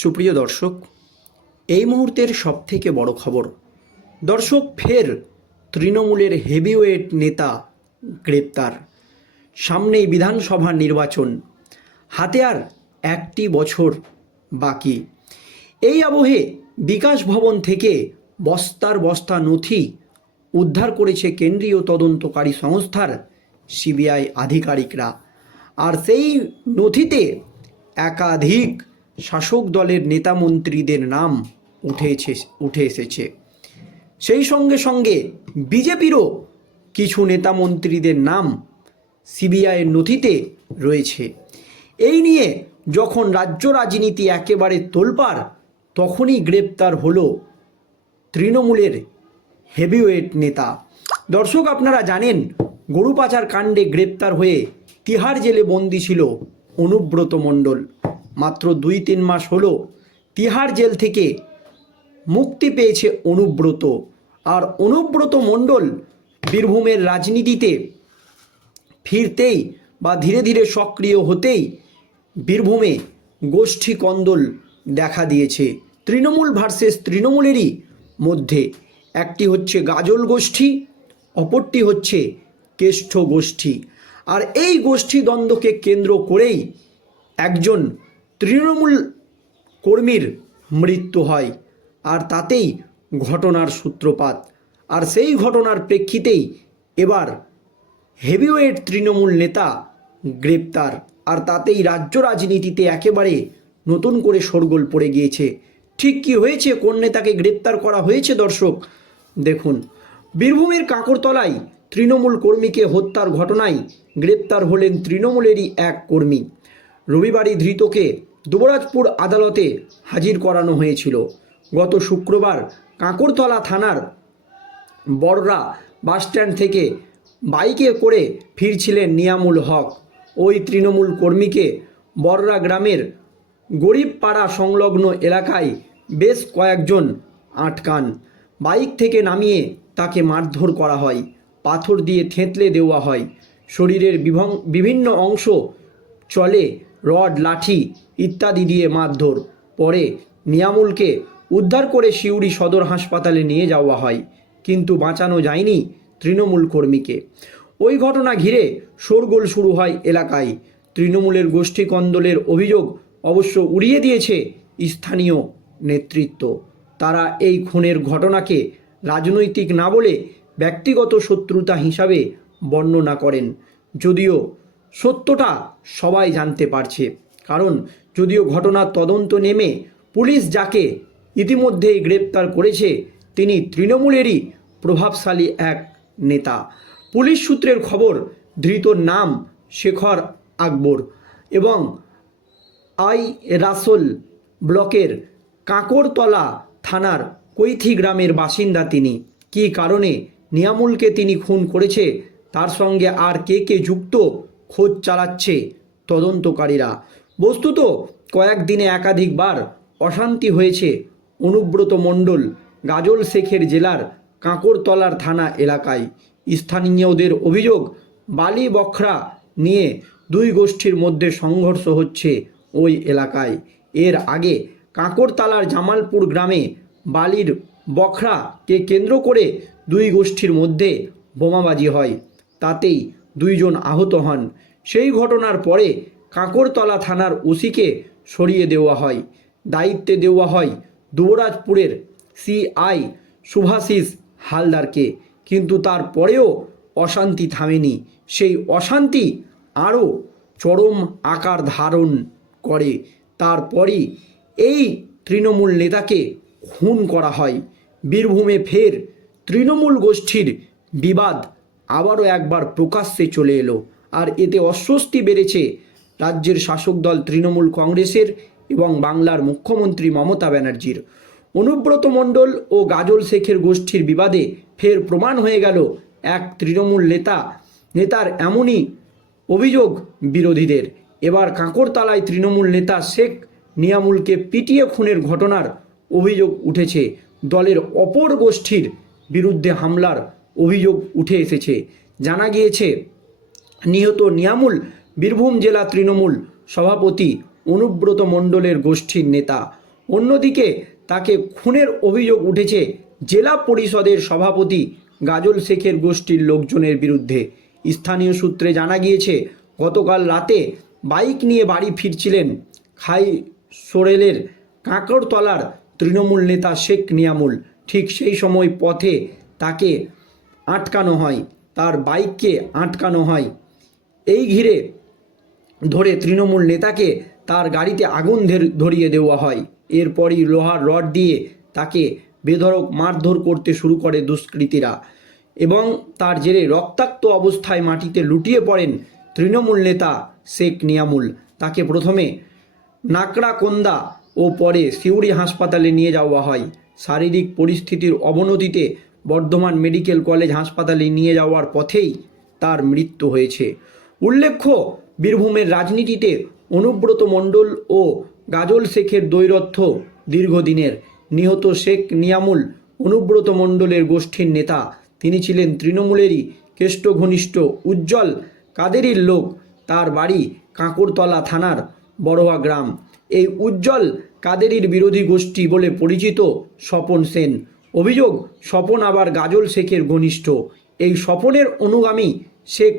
সুপ্রিয় দর্শক, এই মুহূর্তের সবথেকে বড় খবর, দর্শক ফের তৃণমূলের হেভিওয়েট নেতা গ্রেপ্তার। সামনেই বিধানসভা নির্বাচন, হাতে আর একটি বছর বাকি। এই আবহে বিকাশ ভবন থেকে বস্তার বস্তা নথি উদ্ধার করেছে কেন্দ্রীয় তদন্তকারী সংস্থার সিবিআই আধিকারিকরা। আর সেই নথিতে একাধিক শাসক দলের নেতা মন্ত্রীদের নাম উঠেছে, উঠে এসেছে। সেই সঙ্গে সঙ্গে বিজেপিরও কিছু নেতা মন্ত্রীদের নাম সিবিআইয়ের নথিতে রয়েছে। এই নিয়ে যখন রাজ্য রাজনীতি একেবারে তোলপাড়, তখনই গ্রেপ্তার হলো তৃণমূলের হেভিওয়েট নেতা। দর্শক, আপনারা জানেন গরু পাচার কাণ্ডে গ্রেপ্তার হয়ে তিহার জেলে বন্দি ছিল অনুব্রত মণ্ডল। মাত্র দুই তিন মাস হলো তিহার জেল থেকে মুক্তি পেয়েছে অনুব্রত। আর অনুব্রত মণ্ডল বীরভূমের রাজনীতিতে ফিরতেই বা ধীরে ধীরে সক্রিয় হতেই বীরভূমে গোষ্ঠী কন্দল দেখা দিয়েছে। তৃণমূল ভার্সেস তৃণমূলেরই মধ্যে একটি হচ্ছে গাজল গোষ্ঠী, অপরটি হচ্ছে কেষ্ঠ গোষ্ঠী। আর এই গোষ্ঠী দ্বন্দ্বকে কেন্দ্র করেই একজন তৃণমূল কর্মীর মৃত্যু হয় আর তাতেই ঘটনার সূত্রপাত। আর সেই ঘটনার প্রেক্ষিতেই এবার হেভিওয়েট তৃণমূল নেতা গ্রেপ্তার। আর তাতেই রাজ্য রাজনীতিতে একেবারে নতুন করে শোরগোল পড়ে গিয়েছে। ঠিক কি হয়েছে? কোন নেতাকে গ্রেপ্তার করা হয়েছে দর্শক? দেখুন, বীরভূমের কাঁকরতলায় তৃণমূল কর্মীকে হত্যার ঘটনায় গ্রেপ্তার হলেন তৃণমূলেরই এক কর্মী। রবিবারই ধৃতকে দুবরাজপুর আদালতে হাজির করানো হয়েছিল। গত শুক্রবার কাঁকরতলা থানার বড়রা বাসস্ট্যান্ড থেকে বাইকে করে ফিরছিলেন নিয়ামুল হক। ওই তৃণমূল কর্মীকে বড়রা গ্রামের গরিব পাড়া সংলগ্ন এলাকায় বেশ কয়েকজন আটকান। বাইক থেকে নামিয়ে তাকে মারধর করা হয়, পাথর দিয়ে থেঁতলে দেওয়া হয়। শরীরের বিভং- বিভিন্ন অংশ চলে রড, লাঠি ইত্যাদি দিয়ে মারধর। পরে নিয়ামুলকে উদ্ধার করে সিউড়ি সদর হাসপাতালে নিয়ে যাওয়া হয়, কিন্তু বাঁচানো যায়নি তৃণমূল কর্মীকে। ওই ঘটনা ঘিরে শোরগোল শুরু হয় এলাকায়। তৃণমূলের গোষ্ঠী কন্দলের অভিযোগ অবশ্য উড়িয়ে দিয়েছে স্থানীয় নেতৃত্ব। তারা এই খুনের ঘটনাকে রাজনৈতিক না বলে ব্যক্তিগত শত্রুতা হিসাবে বর্ণনা করেন। যদিও সত্যটা সবাই জানতে পারছে। কারণ যদিও ঘটনার তদন্ত নেমে পুলিশ যাকে ইতিমধ্যেই গ্রেপ্তার করেছে, তিনি তৃণমূলেরই প্রভাবশালী এক নেতা। পুলিশ সূত্রের খবর ধৃতর নাম শেখর আকবর এবং আই রাসোল ব্লকের কাঁকরতলা থানার কৈথি গ্রামের বাসিন্দা তিনি। কী কারণে নিয়ামুলকে তিনি খুন করেছে, তার সঙ্গে আর কে কে যুক্ত খোঁজ চালাচ্ছে তদন্তকারীরা। বস্তুত কয়েকদিনে একাধিকবার অশান্তি হয়েছে অনুব্রত মণ্ডল, গাজল শেখের জেলার কাঁকরতলার থানা এলাকায়। স্থানীয়দের অভিযোগ, বালি বখরা নিয়ে দুই গোষ্ঠীর মধ্যে সংঘর্ষ হচ্ছে ওই এলাকায়। এর আগে কাঁকরতলার জামালপুর গ্রামে বালির বখরাকে কেন্দ্র করে দুই গোষ্ঠীর মধ্যে বোমাবাজি হয়। তাতেই দুইজন আহত হন। সেই ঘটনার পরে কাঁকরতলা থানার ওসিকে সরিয়ে দেওয়া হয়। দায়িত্বে দেওয়া হয় দুবরাজপুরের সিআই শুভাশিস হালদারকে। কিন্তু তারপরেও অশান্তি থামেনি। সেই অশান্তি আরও চরম আকার ধারণ করে। তারপরই এই তৃণমূল নেতাকে খুন করা হয়। বীরভূমে ফের তৃণমূল গোষ্ঠীর বিবাদ আবারও একবার প্রকাশ্যে চলে এলো। আর এতে অস্বস্তি বেড়েছে রাজ্যের শাসক দল তৃণমূল কংগ্রেসের এবং বাংলার মুখ্যমন্ত্রী মমতা ব্যানার্জির। অনুব্রত মণ্ডল ও গাজল শেখের গোষ্ঠীর বিবাদে ফের প্রমাণ হয়ে গেল এক তৃণমূল নেতা। নেতার এমনই অভিযোগ বিরোধীদের। এবার কাঁকরতলায় তৃণমূল নেতা শেখ নিয়ামুলকে পিটিয়ে খুনের ঘটনার অভিযোগ উঠেছে। দলের অপর গোষ্ঠীর বিরুদ্ধে হামলার অভিযোগ উঠে এসেছে। জানা গিয়েছে, নিহত নিয়ামুল বীরভূম জেলা তৃণমূল সভাপতি অনুব্রত মণ্ডলের গোষ্ঠীর নেতা। অন্যদিকে তাকে খুনের অভিযোগ উঠেছে জেলা পরিষদের সভাপতি গাজল শেখের গোষ্ঠীর লোকজনের বিরুদ্ধে। স্থানীয় সূত্রে জানা গিয়েছে, গতকাল রাতে বাইক নিয়ে বাড়ি ফিরছিলেন খাই সোরেলের কাঁকড়তলার তৃণমূল নেতা শেখ নিয়ামুল। ঠিক সেই সময় পথে তাকে আটকানো হয়, তার বাইককে আটকানো হয়। এই ঘিরে ধরে তৃণমূল নেতাকে তার গাড়িতে আগুন ধর- ধরিয়ে দেওয়া হয়। এরপরই লোহার রড দিয়ে তাকে বেধড়ক মারধর করতে শুরু করে দুষ্কৃতীরা এবং তার জেরে রক্তাক্ত অবস্থায় মাটিতে লুটিয়ে পড়েন তৃণমূল নেতা শেখ নিয়ামুল। তাকে প্রথমে নাকড়াকোন্দা ও পরে সিউড়ি হাসপাতালে নিয়ে যাওয়া হয়। শারীরিক পরিস্থিতির অবনতিতে বর্ধমান মেডিকেল কলেজ হাসপাতালে নিয়ে যাওয়ার পথেই তার মৃত্যু হয়েছে। উল্লেখ্য, বীরভূমের রাজনীতিতে অনুব্রত মণ্ডল ও গাজল শেখের দৈরথ্য দীর্ঘদিনের নিহত শেখ নিয়ামুল অনুব্রত মণ্ডলের গোষ্ঠীর নেতা। তিনি ছিলেন তৃণমূলেরই কেষ্ট ঘনিষ্ঠ উজ্জ্বল কাদেরির লোক। তার বাড়ি কাঁকড়তলা থানার বড়োয়া গ্রাম। এই উজ্জ্বল কাদেরির বিরোধী গোষ্ঠী বলে পরিচিত স্বপন সেন। অভিযোগ, স্বপন আবার গাজল শেখের ঘনিষ্ঠ। এই স্বপনের অনুগামী শেখ,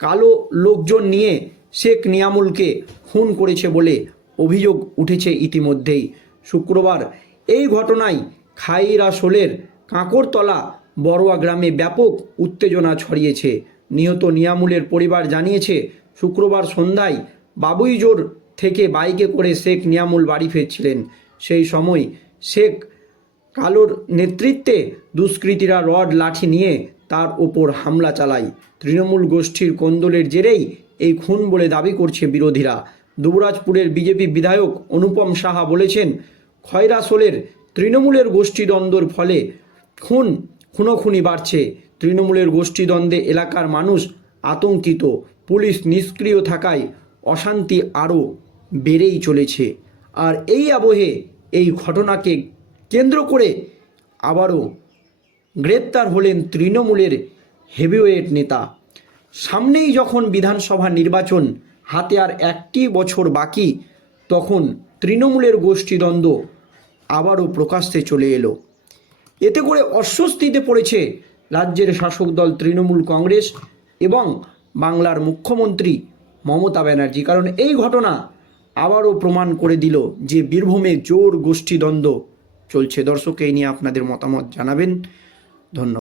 কালো লোকজন নিয়ে শেখ নিয়ামুলকে খুন করেছে বলে অভিযোগ উঠেছে ইতিমধ্যেই। শুক্রবার এই ঘটনায় খাইরা শোলের কাঁকড়তলা বড়োয়া গ্রামে ব্যাপক উত্তেজনা ছড়িয়েছে। নিহত নিয়ামুলের পরিবার জানিয়েছে, শুক্রবার সন্ধ্যায় বাবুইজোর থেকে বাইকে করে শেখ নিয়ামুল বাড়ি ফিরছিলেন। সেই সময় শেখ কালোর নেতৃত্বে দুষ্কৃতীরা রড লাঠি নিয়ে তার ওপর হামলা চালায়। তৃণমূল গোষ্ঠীর কোন্দলের জেরেই এই খুন বলে দাবি করছে বিরোধীরা। দুবরাজপুরের বিজেপি বিধায়ক অনুপম সাহা বলেছেন, খয়রাসোলের তৃণমূলের গোষ্ঠীদ্বন্দ্বর ফলে খুন, খুনোখুনি বাড়ছে। তৃণমূলের গোষ্ঠীদ্বন্দ্বে এলাকার মানুষ আতঙ্কিত। পুলিশ নিষ্ক্রিয় থাকায় অশান্তি আরও বেড়েই চলেছে। আর এই আবহে এই ঘটনাকে কেন্দ্র করে আবারও গ্রেপ্তার হলেন তৃণমূলের হেভিওয়েট নেতা। সামনেই যখন বিধানসভা নির্বাচন হাতে আর একটি বছর বাকি, তখন তৃণমূলের গোষ্ঠীদ্বন্দ্ব আবারও প্রকাশ্যে চলে এলো। এতে করে অস্বস্তিতে পড়েছে রাজ্যের শাসক দল তৃণমূল কংগ্রেস এবং বাংলার মুখ্যমন্ত্রী মমতা ব্যানার্জি। কারণ এই ঘটনা আবারও প্রমাণ করে দিল যে বীরভূমে জোর গোষ্ঠীদ্বন্দ্ব চলছে। দর্শক এই নিয়ে আপনাদের মতামত জানাবেন। ধন্যবাদ।